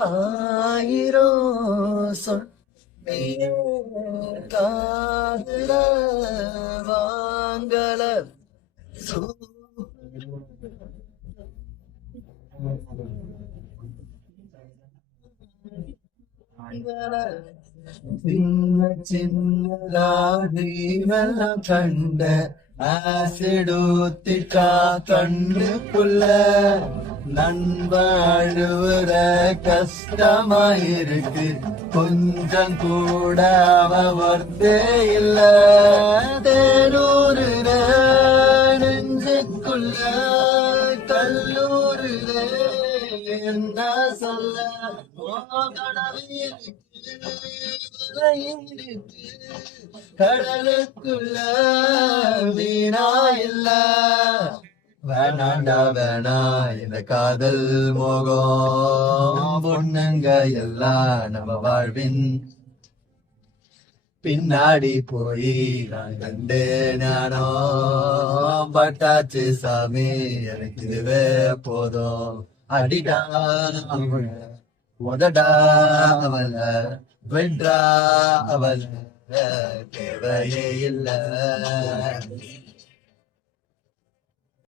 ஆயிரம் காதல வாங்கல சின்ன சின்னதாதிவெல்லாம் கண்ட ஆசிடூத்திட்டா கண்ணுக்குள்ள நண்பழுவுற கஷ்டமாயிருக்கு கொஞ்சம் கூட அவ ஒர்த்தே இல்ல தேனூருற நெஞ்சுக்குள்ள கல்லூருற என்ன சொல்ல கடலுக்குள்ள வீணா இல்ல வேணாண்டா வேணா இந்த காதல் மோகம் பொண்ணுங்க எல்லாம் நம்ம வாழ்வின் பின்னாடி போய் நான் கண்டே ஞானோ பட்டாச்சு சாமி எனக்கு இதுவே போதும் அடிடா உதடா அவள வென்றா அவள தேவையே இல்லை